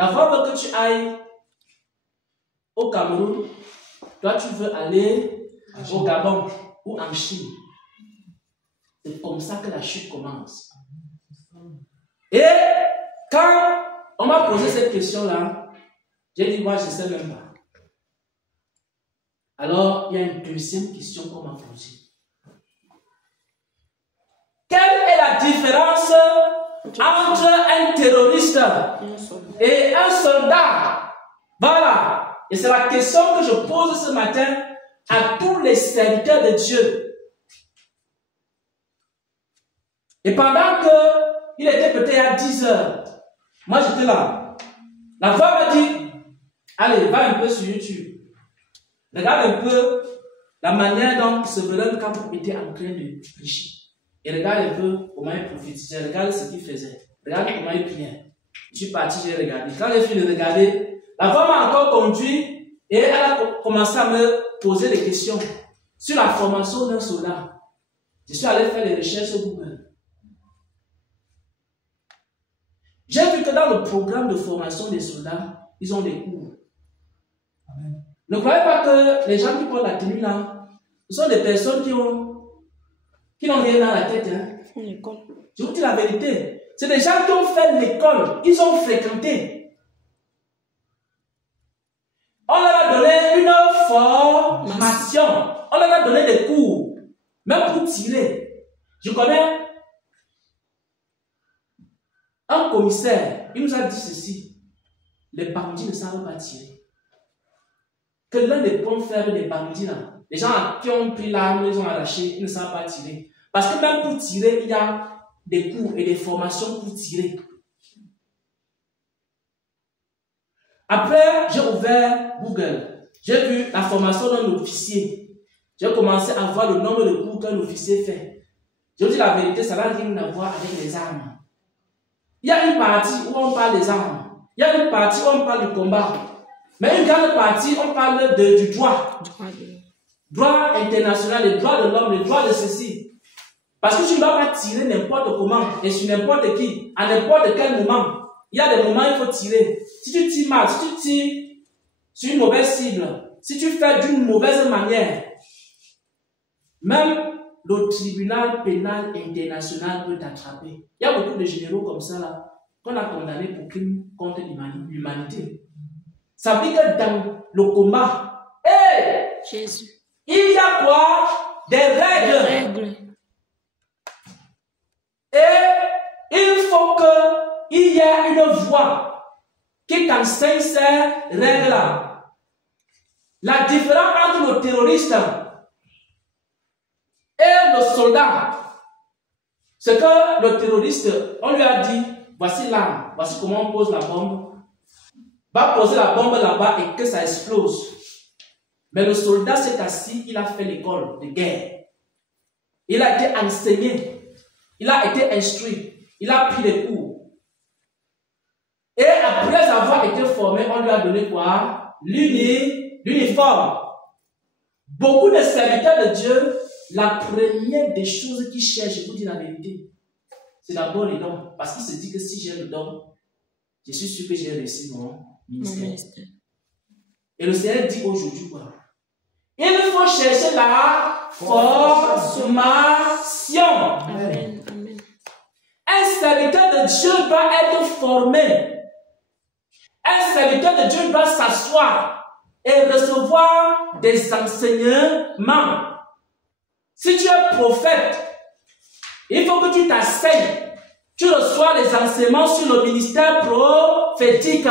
La voie veut que tu ailles au Cameroun. Toi, tu veux aller au Gabon ou en Chine. C'est comme ça que la chute commence. Et quand on m'a posé cette question-là, j'ai dit, moi, je ne sais même pas. Alors, il y a une deuxième question qu'on m'a posée. Quelle est la différence entre un terroriste et un soldat? Voilà. Et c'est la question que je pose ce matin à tous les serviteurs de Dieu. Et pendant qu'il était peut-être à 10 heures, moi j'étais là. La femme m'a dit, allez, va un peu sur YouTube. Regarde un peu la manière dont ce Severin Campbell était en train de prêcher. Et regarde un peu comment il prophétisait. Regarde ce qu'il faisait. Regarde comment il priait. Je suis parti, j'ai regardé. Quand j'ai fini de regarder, la femme m'a encore conduit et elle a commencé à me poser des questions sur la formation d'un soldat. Je suis allé faire des recherches sur Google. J'ai vu que dans le programme de formation des soldats, ils ont des cours. Amen. Ne croyez pas que les gens qui portent la tenue là, ce sont des personnes qui n'ont rien dans la tête. Hein. Je vous dis la vérité. C'est des gens qui ont fait l'école. Ils ont fréquenté. On leur a donné une formation. On leur a donné des cours. Même pour tirer. Je connais un commissaire. Il nous a dit ceci. Les bandits ne savent pas tirer. Que l'un des points faibles des bandits là, les gens qui ont pris l'arme, ils ont arraché, ils ne savent pas tirer. Parce que même pour tirer, il y a des cours et des formations pour tirer. Après, j'ai ouvert Google. J'ai vu la formation d'un officier. J'ai commencé à voir le nombre de cours qu'un officier fait. Je vous dis la vérité, ça n'a rien à voir avec les armes. Il y a une partie où on parle des armes. Il y a une partie où on parle du combat. Mais une grande partie, on parle du droit. Droit international, les droits de l'homme, les droits de ceci. Parce que tu ne dois pas tirer n'importe comment et sur n'importe qui, à n'importe quel moment. Il y a des moments où il faut tirer. Si tu tires mal, si tu tires sur une mauvaise cible, si tu fais d'une mauvaise manière, même le tribunal pénal international peut t'attraper. Il y a beaucoup de généraux comme ça là, qu'on a condamnés pour crime contre l'humanité. Ça veut dire que dans le combat, Jésus. Il y a quoi? Des règles. Et il faut qu'il y ait une voix qui t'enseigne ces règles-là. La différence entre le terroriste et le soldat, c'est que le terroriste, on lui a dit, voici l'arme, voici comment on pose la bombe. Va poser la bombe là-bas et que ça explose. Mais le soldat s'est assis, il a fait l'école de guerre. Il a été enseigné, il a été instruit, il a pris des cours. Et après avoir été formé, on lui a donné quoi? L'uniforme. Beaucoup de serviteurs de Dieu, la première des choses qu'ils cherchent, je vous dis la vérité, c'est d'abord les dons. Parce qu'il se dit que si j'ai le don, je suis sûr que j'ai réussi mon ministère. Et le Seigneur dit aujourd'hui quoi? Il faut chercher la formation. Amen. Amen. Un serviteur de Dieu doit être formé. Un serviteur de Dieu doit s'asseoir et recevoir des enseignements. Si tu es prophète, il faut que tu t'asseyes. Tu reçois les enseignements sur le ministère prophétique.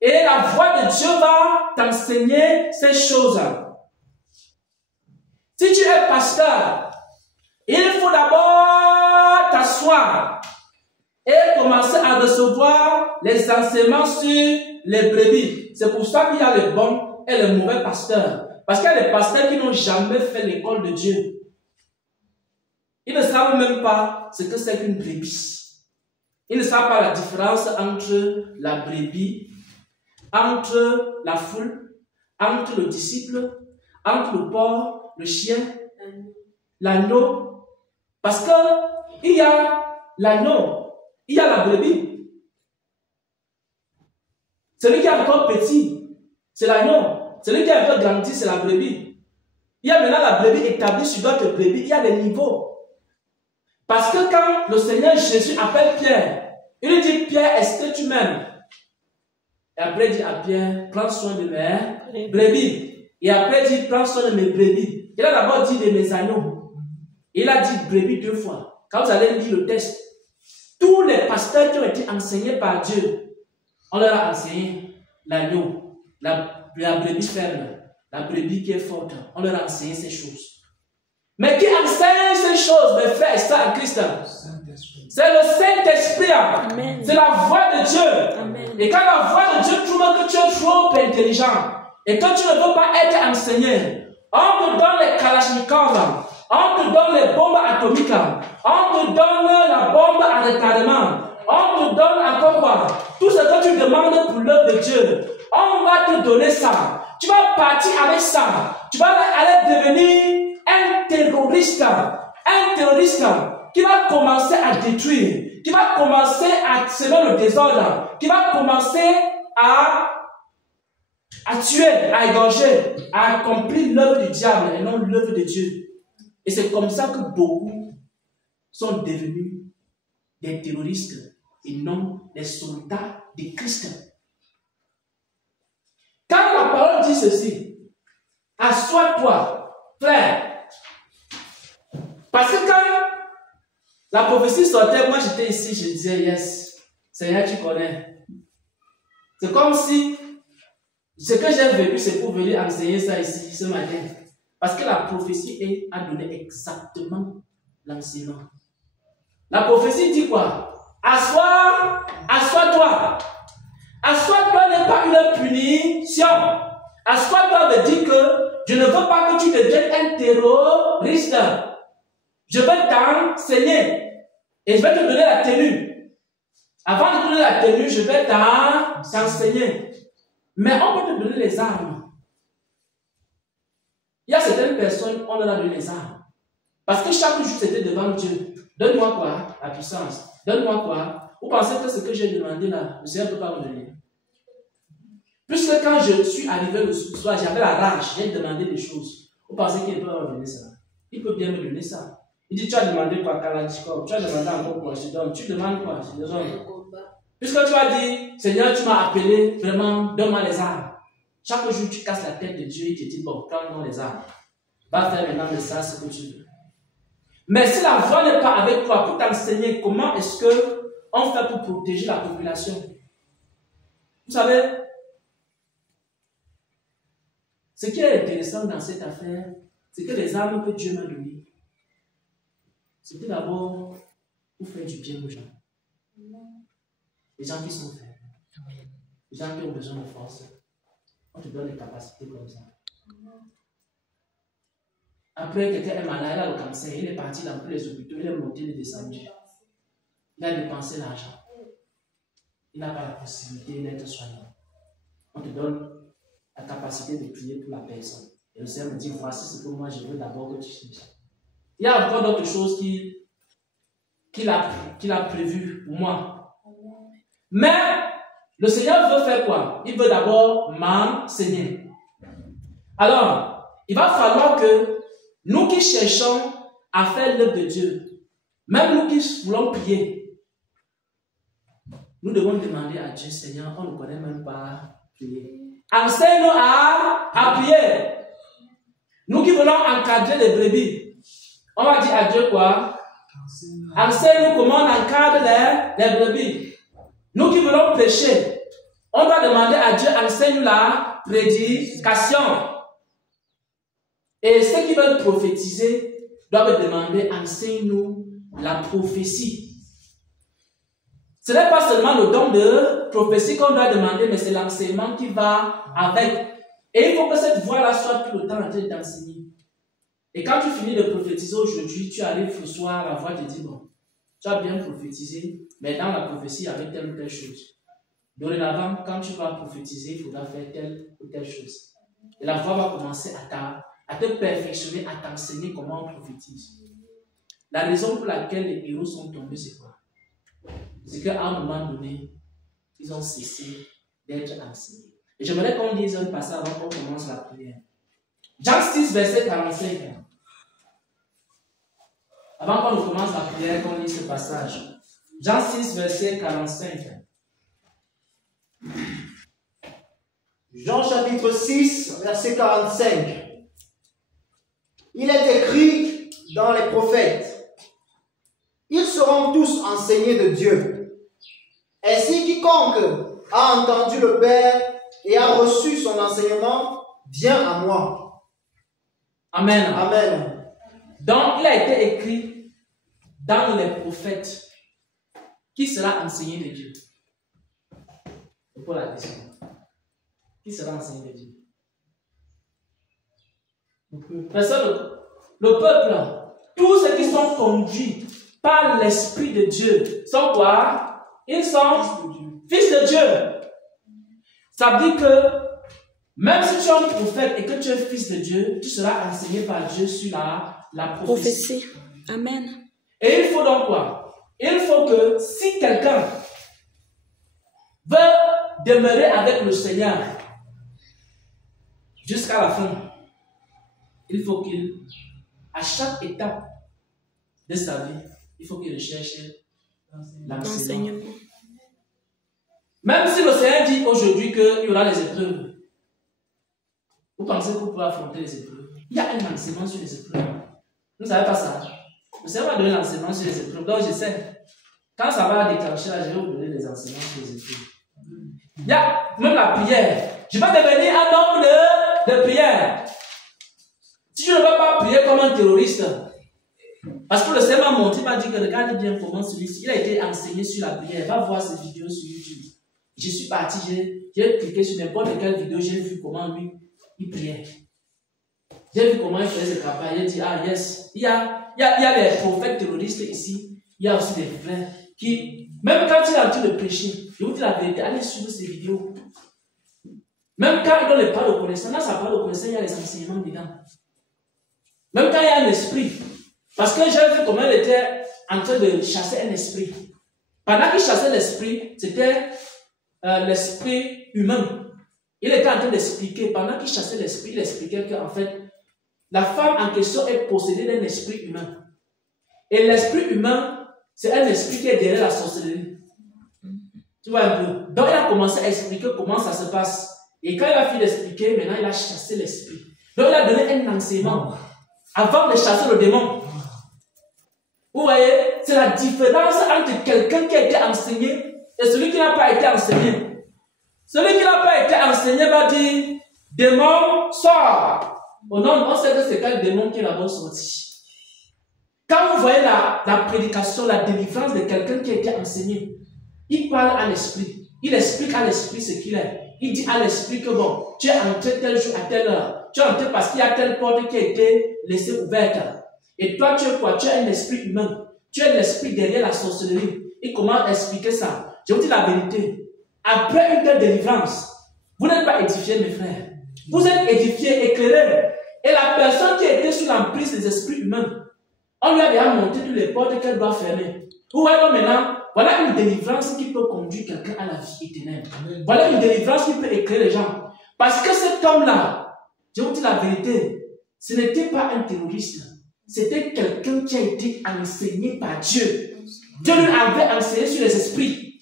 Et la voix de Dieu va t'enseigner ces choses. Si tu es pasteur, il faut d'abord t'asseoir et commencer à recevoir les enseignements sur les brebis. C'est pour ça qu'il y a les bons et les mauvais pasteurs. Parce qu'il y a des pasteurs qui n'ont jamais fait l'école de Dieu. Ils ne savent même pas ce que c'est qu'une brebis. Ils ne savent pas la différence entre la brebis, entre la foule, entre le disciple, entre le porc, le chien, l'agneau. Parce que il y a l'agneau, il y a la brebis. Celui qui est encore petit, c'est l'agneau. Celui qui est un peu grandi, c'est la brebis. Il y a maintenant la brebis établie sur d'autres brebis. Il y a des niveaux. Parce que quand le Seigneur Jésus appelle Pierre, il lui dit, Pierre, est-ce que tu m'aimes? Et après, il dit à Pierre, prends soin de mes brebis. Et après, il dit, prends soin de mes brebis. Il a d'abord dit de mes agneaux. Il a dit brebis 2 fois. Quand vous allez lire le texte, tous les pasteurs qui ont été enseignés par Dieu, on leur a enseigné l'agneau, la brebis ferme, la brebis qui est forte. On leur a enseigné ces choses. Mais qui enseigne ces choses, mes frères et sœurs en Christ? C'est le Saint-Esprit. C'est la voix de Dieu. Amen. Et quand la voix de Dieu trouve que tu es trop intelligent et que tu ne veux pas être enseigné, on te donne les kalachnikovs, on te donne les bombes atomiques, on te donne la bombe à retardement, on te donne encore quoi? Tout ce que tu demandes pour l'œuvre de Dieu, on va te donner ça. Tu vas partir avec ça. Tu vas aller devenir un terroriste qui va commencer à détruire, qui va commencer à semer le désordre, qui va commencer à tuer, à égorger, à accomplir l'œuvre du diable et non l'œuvre de Dieu. Et c'est comme ça que beaucoup sont devenus des terroristes et non des soldats de Christ. Quand la parole dit ceci, assois-toi, frère. Parce que quand la prophétie sortait, moi j'étais ici, je disais, yes, Seigneur, tu connais. C'est comme si ce que j'ai vécu, c'est pour venir enseigner ça ici, ce matin. Parce que la prophétie a donné exactement l'enseignement. La prophétie dit quoi? Assois-toi. Assois-toi n'est pas une punition. Assois-toi veut dire que je ne veux pas que tu deviennes un terroriste. Je vais t'enseigner et je vais te donner la tenue. Avant de te donner la tenue, je vais t'enseigner. Mais on peut te donner les armes. Il y a certaines personnes, on leur a donné les armes. Parce que chaque jour, c'était devant Dieu. Donne-moi quoi? La puissance. Donne-moi quoi? Vous pensez que ce que j'ai demandé là, le Seigneur ne peut pas me donner? Puisque quand je suis arrivé le soir, j'avais la rage, j'ai demandé des choses. Vous pensez qu'il ne peut pas me donner ça? Il peut bien me donner ça. Il dit, tu as demandé quoi, Kalachnikov? Tu as demandé encore quoi? Je te donne. Tu demandes quoi? Je te donne. Puisque tu as dit, Seigneur, tu m'as appelé, vraiment, donne-moi les armes. Chaque jour, tu casses la tête de Dieu et tu te dis, bon, prends-moi les armes. Va faire maintenant de ça ce que tu veux. Mais si la voix n'est pas avec toi pour t'enseigner comment est-ce qu'on fait pour protéger la population. Vous savez, ce qui est intéressant dans cette affaire, c'est que les armes que Dieu m'a données, c'était d'abord pour faire du bien aux gens. Les gens qui sont faibles, les gens qui ont besoin de force, on te donne des capacités comme ça. Après, quelqu'un est malade, il a le cancer, il est parti dans tous les hôpitaux, il est monté, il est descendu. Il a dépensé l'argent. Il n'a pas la possibilité d'être soigné. On te donne la capacité de prier pour la personne. Et le Seigneur me dit, voici ce que moi je veux d'abord que tu cherches. Il y a encore d'autres choses qu'il a prévues pour moi. Mais le Seigneur veut faire quoi? Il veut d'abord m'enseigner. Alors, il va falloir que nous qui cherchons à faire l'œuvre de Dieu, même nous qui voulons prier, nous devons demander à Dieu, Seigneur, on ne connaît même pas prier. Enseigne-nous à prier. Nous qui voulons encadrer les brebis, on va dire à Dieu quoi? Enseigne-nous comment on encadre les brebis. Nous qui voulons prêcher, on doit demander à Dieu, enseigne-nous la prédication. Et ceux qui veulent prophétiser doivent demander, enseigne-nous la prophétie. Ce n'est pas seulement le don de prophétie qu'on doit demander, mais c'est l'enseignement qui va avec. Et il faut que cette voix-là soit tout le temps en train d'enseigner. Et quand tu finis de prophétiser aujourd'hui, tu arrives le soir, la voix te dit, bon, tu as bien prophétisé, mais dans la prophétie, il y avait telle ou telle chose. Dorénavant, quand tu vas prophétiser, il faudra faire telle ou telle chose. Et la voix va commencer à te perfectionner, à t'enseigner comment on prophétise. La raison pour laquelle les héros sont tombés, c'est quoi? C'est qu'à un moment donné, ils ont cessé d'être enseigné. Et j'aimerais qu'on lise un passage avant qu'on commence la prière. Jean 6, verset 45. Avant qu'on commence la prière, qu'on lise ce passage. Jean 6, verset 45. Jean chapitre 6, verset 45. Il est écrit dans les prophètes: ils seront tous enseignés de Dieu. Ainsi, quiconque a entendu le Père et a reçu son enseignement vient à moi. Amen. Amen. Donc, il a été écrit dans les prophètes qui sera enseigné de Dieu. C'est pour la question. Qui sera enseigné de Dieu? Personne, le peuple, tous ceux qui sont conduits par l'Esprit de Dieu sont quoi? Ils sont fils de Dieu. Ça veut dire que même si tu es un prophète et que tu es fils de Dieu, tu seras enseigné par Dieu sur la prophétie. Amen. Et il faut donc quoi? Il faut que si quelqu'un veut demeurer avec le Seigneur jusqu'à la fin, il faut qu'il, à chaque étape de sa vie, il faut qu'il recherche l'enseignement. Même si le Seigneur dit aujourd'hui qu'il y aura les épreuves, vous pensez que vous pouvez affronter les épreuves? Il y a un enseignement sur les épreuves. Vous ne savez pas ça? Le Seigneur va donner l'enseignement sur les épreuves. Donc je sais, quand ça va déclencher là, je vais vous donner les enseignements sur les épreuves. Il y a même la prière. Je vais devenir un homme de prière. Si je ne veux pas prier comme un terroriste, parce que le Seigneur m'a montré, m'a dit que regarde bien comment celui-ci, il a été enseigné sur la prière. Va voir ces vidéos sur YouTube. Je suis parti, j'ai cliqué sur n'importe quelle vidéo, j'ai vu comment lui, il priait. J'ai vu comment il faisait ses campagnes. J'ai dit, ah yes, il y a les prophètes terroristes ici, il y a aussi des frères qui, même quand il est en train de prêcher, je vous dis la vérité, allez suivre ces vidéos. Même quand il donne les paroles de connaissance, là ça parle de connaissance, il y a les enseignements dedans. Même quand il y a un esprit. Parce que j'ai vu comment il était en train de chasser un esprit. Pendant qu'il chassait l'esprit, c'était l'esprit humain. Il était en train d'expliquer, pendant qu'il chassait l'esprit, il expliquait qu'en fait, la femme en question est possédée d'un esprit humain. Et l'esprit humain, c'est un esprit qui est derrière la sorcellerie. Tu vois un peu? Donc il a commencé à expliquer comment ça se passe. Et quand il a fini d'expliquer, maintenant il a chassé l'esprit. Donc il a donné un enseignement avant de chasser le démon. Vous voyez, c'est la différence entre quelqu'un qui a été enseigné et celui qui n'a pas été enseigné. Celui qui n'a pas été enseigné va dire, démon, sort. Oh non, on sait que c'est quel démon qui est là-bas sorti. Quand vous voyez la prédication, la délivrance de quelqu'un qui a été enseigné, il parle à l'esprit. Il explique à l'esprit ce qu'il est. Il dit à l'esprit que bon, tu es entré tel jour à telle heure. Tu es entré parce qu'il y a telle porte qui a été laissée ouverte. Et toi, tu es quoi? Tu es un esprit humain. Tu es l'esprit derrière la sorcellerie. Et comment expliquer ça? Je vous dis la vérité. Après une telle délivrance, vous n'êtes pas édifiés, mes frères. Vous êtes édifiés, éclairés. Et la personne qui était sous l'emprise des esprits humains, on lui a déjà montré toutes les portes qu'elle doit fermer. Vous voyez maintenant, voilà une délivrance qui peut conduire quelqu'un à la vie éternelle. Voilà une délivrance qui peut éclairer les gens. Parce que cet homme-là, je vous dis la vérité, ce n'était pas un terroriste. C'était quelqu'un qui a été enseigné par Dieu. Dieu lui avait enseigné sur les esprits.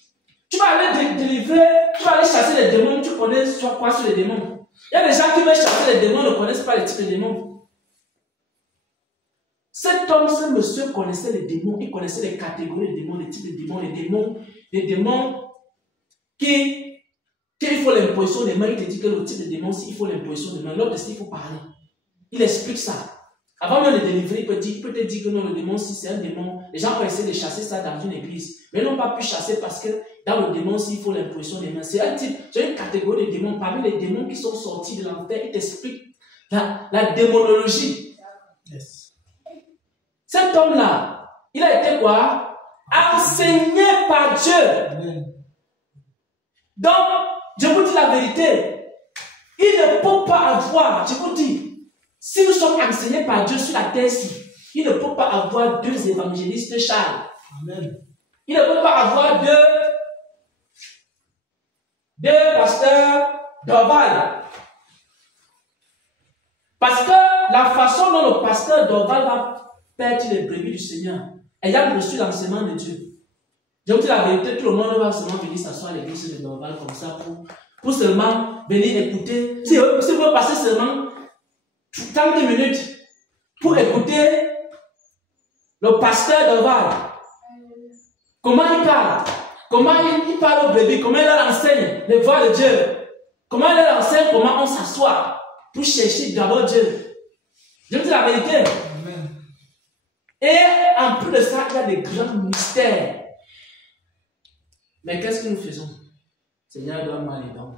Tu vas aller délivrer, tu vas aller chasser les démons, tu connais quoi sur les démons. Il y a des gens qui veulent chasser les démons, ne connaissent pas les types de démons. Cet homme, ce monsieur connaissait les démons, il connaissait les catégories de démons, les types de démons, les démons qu'il faut l'imposition des mains. Il te dit que le type de démon, il faut l'imposition des mains. L'autre, il faut parler. Il explique ça. Avant même de délivrer, il peut te dire que non, le démon, si c'est un démon, les gens vont essayer de chasser ça dans une église. Mais ils n'ont pas pu chasser parce que dans le démon, il faut l'imposition des mains. C'est un type, c'est une catégorie de démons. Parmi les démons qui sont sortis de l'enfer, il t'explique la démonologie. Yes. Cet homme-là, il a été quoi? Enseigné par Dieu. Amen. Donc, je vous dis la vérité. Il ne peut pas avoir, je vous dis, si nous sommes enseignés par Dieu sur la terre-ci, il ne peut pas avoir deux évangélistes Charles. Amen. Il ne peut pas avoir deux pasteurs d'Orval. Parce que la façon dont le pasteur d'Orval va perdre les brebis du Seigneur, ayant reçu l'enseignement de Dieu. Je vous dis la vérité, tout le monde va seulement venir s'asseoir à l'église de Dorval comme ça pour seulement venir écouter. Si vous passez seulement 30 minutes pour écouter le pasteur Dorval, comment il parle, comment il parle aux brebis, comment il leur enseigne les voies de Dieu, comment il leur enseigne comment on s'assoit pour chercher d'abord Dieu. Je vous dis la vérité. Amen. Et en plus de ça, il y a des grands mystères. Mais qu'est-ce que nous faisons? Seigneur, donne-moi les dons.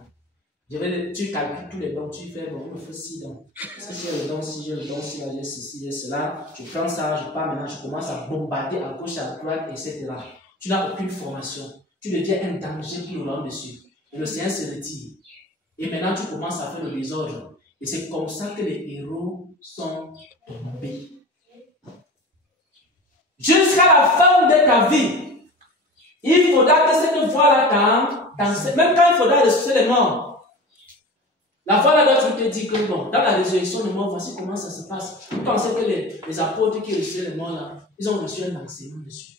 Tu calcules tous les dons, tu fais, bon, il me faut 6 dons. Est-ce que j'ai le don ci, j'ai le don ci, j'ai ceci, j'ai cela. Je prends ça, je pars maintenant, je commence à bombarder à gauche, à droite, etc. Tu n'as aucune formation. Tu deviens un danger pour le rendre dessus. Et le Seigneur se retire. Et maintenant, tu commences à faire le désordre. Et c'est comme ça que les héros sont tombés. Jusqu'à la fin de ta vie, il faudra que cette voie-là, même quand il faudra ressusciter les morts, la voie-là doit te dire que bon, dans la résurrection des morts, voici comment ça se passe. Vous pensez que les apôtres qui ressuscitaient les morts là, ils ont reçu un enseignement dessus.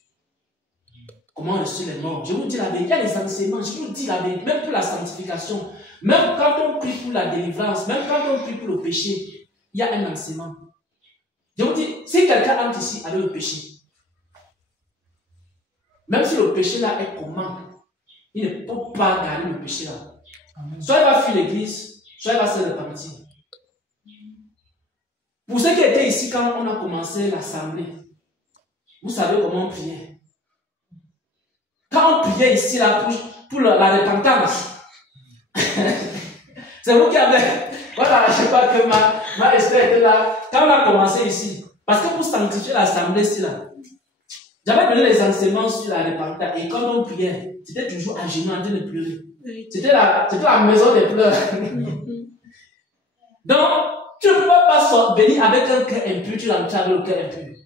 Comment ressusciter les morts? Je vous dis la vérité, il y a les enseignements, je vous dis la vérité, même pour la sanctification, même quand on prie pour la délivrance, même quand on prie pour le péché, il y a un enseignement. Je vous dis, si quelqu'un entre ici avec le péché, même si le péché là est commun, il ne peut pas garder le péché là. Soit il va fuir l'église, soit il va se repentir. Pour ceux qui étaient ici quand on a commencé l'assemblée, vous savez comment on priait. Quand on priait ici là pour la repentance, c'est vous qui avez. Voilà, je ne sais pas que ma espèce était là. Quand on a commencé ici, parce que pour sanctifier l'assemblée ici là, j'avais donné les enseignements sur la repentance et quand on priait, c'était toujours à genoux en train de pleurer. C'était la maison des pleurs. Donc, tu ne peux pas venir avec un cœur impur, tu l'entres avec le cœur impur.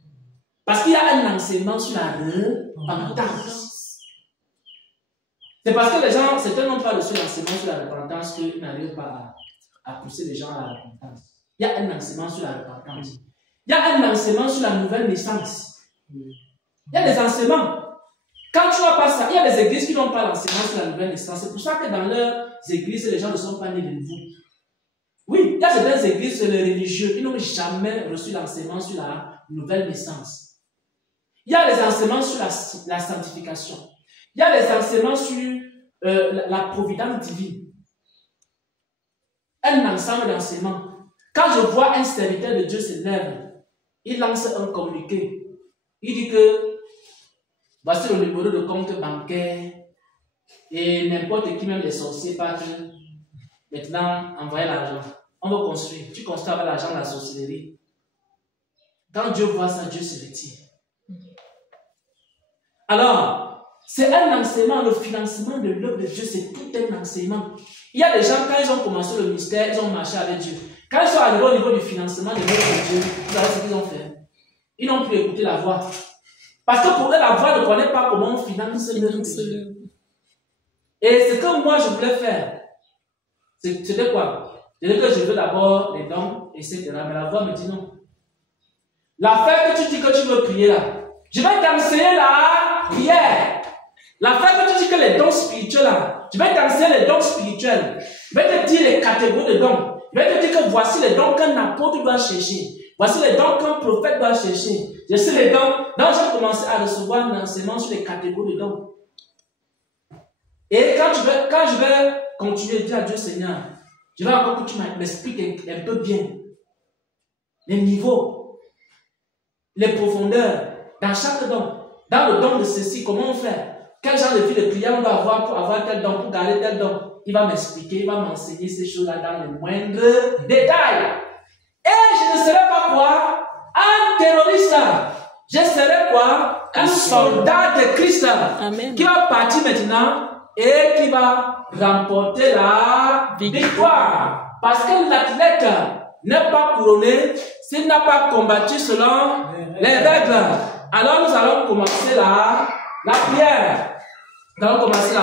Parce qu'il y a un enseignement sur la repentance. C'est parce que les gens, certains n'ont pas reçu l'enseignement sur la repentance qu'ils n'arrivent pas à pousser les gens à la repentance. Il y a un enseignement sur la repentance. Il y a un enseignement sur la nouvelle naissance. Il y a des enseignements. Quand tu n'as pas ça, il y a des églises qui n'ont pas l'enseignement sur la nouvelle naissance. C'est pour ça que dans leurs églises, les gens ne sont pas nés de nouveau. Oui, il y a certaines églises, les religieux, ils n'ont jamais reçu l'enseignement sur la nouvelle naissance. Il y a les enseignements sur la sanctification. Il y a les enseignements sur la providence divine. Un ensemble d'enseignements. Quand je vois un serviteur de Dieu se lève, il lance un communiqué. Il dit que voici le numéro de compte bancaire et n'importe qui, même les sorciers, partent maintenant envoyer l'argent. On va construire. Tu construis avec l'argent de la sorcellerie. Quand Dieu voit ça, Dieu se retire. Alors, c'est un enseignement, le financement de l'œuvre de Dieu, c'est tout un enseignement. Il y a des gens, quand ils ont commencé le mystère, ils ont marché avec Dieu. Quand ils sont arrivés au niveau du financement de l'œuvre de Dieu, vous savez ce qu'ils ont fait? Ils n'ont plus écouté la voix. Parce que pour eux, la voix ne connaît pas comment on finance l'œuvre de Dieu. Et ce que moi, je voulais faire, c'était quoi? C'était que je veux d'abord les dons, etc. Mais la voix me dit non. L'affaire que tu dis que tu veux prier là, je vais t'enseigner la prière. L'affaire que tu dis que les dons spirituels là, je vais t'enseigner les dons spirituels. Je vais te dire les catégories de dons. Je vais te dire que voici les dons qu'un apôtre doit chercher. Voici les dons qu'un prophète doit chercher. Je sais les dons. Donc j'ai commencé à recevoir un enseignement sur les catégories de dons. Et quand je vais continuer à dire à Dieu Seigneur, je vais encore que tu m'expliques un peu bien les niveaux, les profondeurs dans chaque don. Dans le don de ceci, comment on fait? Quel genre de vie de prière on doit avoir pour avoir tel don, pour garder tel don? Il va m'expliquer, il va m'enseigner ces choses-là dans les moindres détails. Et je ne serai pas quoi? Un terroriste. Je serai quoi? Un soldat de Christ. Amen. Qui va partir maintenant et qui va remporter la victoire. Parce que l'athlète n'est pas couronné s'il n'a pas combattu selon les règles. Alors nous allons commencer la prière. Nous allons commencer la